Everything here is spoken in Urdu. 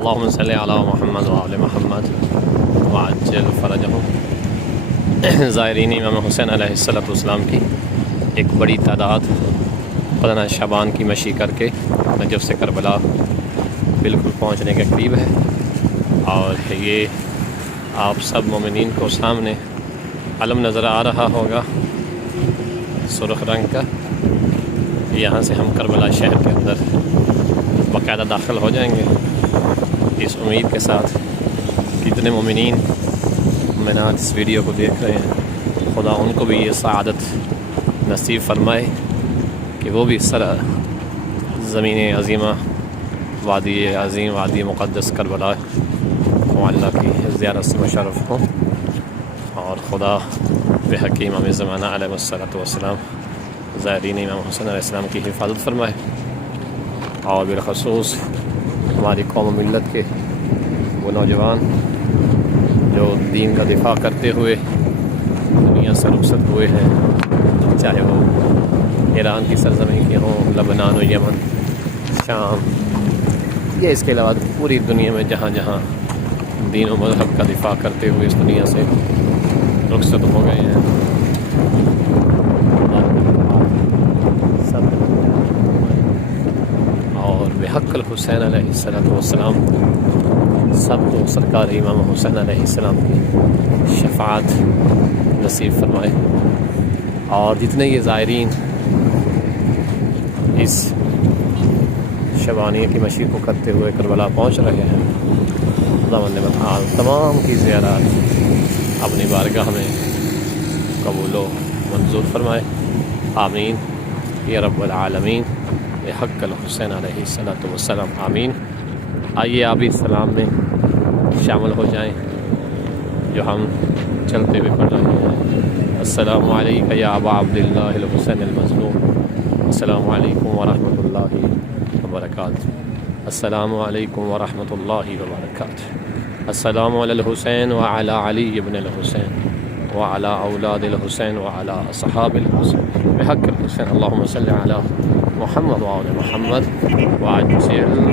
اللہم صلی علی محمد وعلی محمد وعجل فرجہم۔ زائرین امام حسین علیہ السلام کی ایک بڑی تعداد 15 شعبان کی مشی کر کے نجف سے کربلا بالکل پہنچنے کے قریب ہے، اور یہ آپ سب مومنین کو سامنے علم نظر آ رہا ہوگا سرخ رنگ کا۔ یہاں سے ہم کربلا شہر کے اندر باقاعدہ داخل ہو جائیں گے اس امید کے ساتھ کہ جتنے مومنین مومنات اس ویڈیو کو دیکھ رہے ہیں خدا ان کو بھی یہ سعادت نصیب فرمائے کہ وہ بھی زمین عظیمہ وادی عظیم وادی مقدس کربلا کو اللہ کی زیارت سے مشرف ہوں، اور خدا بحق امام زمانہ علیہ السلام زائرین امام حسین علیہ السلام کی حفاظت فرمائے، اور بالخصوص ہماری قوم و ملت کے وہ نوجوان جو دین کا دفاع کرتے ہوئے دنیا سے رخصت ہوئے ہیں، چاہے وہ ایران کی سرزمین کے ہوں، لبنان و یمن، شام، یا اس کے علاوہ پوری دنیا میں جہاں جہاں دین و مذہب کا دفاع کرتے ہوئے اس دنیا سے رخصت ہو گئے ہیں، اور بحق الحسین علیہ السلام سب کو سرکار امام حسین علیہ السلام کی شفاعت نصیب فرمائے، اور جتنے یہ زائرین اس شبانیہ کی مشی کو کرتے ہوئے کربلا پہنچ رہے ہیں، خداوند متعال تمام کی زیارات اپنی بارگاہ میں قبول و منظور فرمائے، آمین یا رب العالمین بحق الحسین علیہ السلام، آمین۔ آئیے آپ اس سلام میں شامل ہو جائیں جو ہم چلتے ہوئے پڑھ رہے ہیں۔ السلام علیکم یا ابا عبداللہ الحسین المظلوم، السلام علیکم ورحمۃ اللہ وبرکاتہ، السلام علیکم ورحمۃ اللہ وبرکاتہ، السلام علی الحسین وعلی علی ابن الحسین وعلی اولاد الحسین وعلی اصحاب الحسین بحق الحسین، اللہم صلی علی محمد وعلی محمد وعجل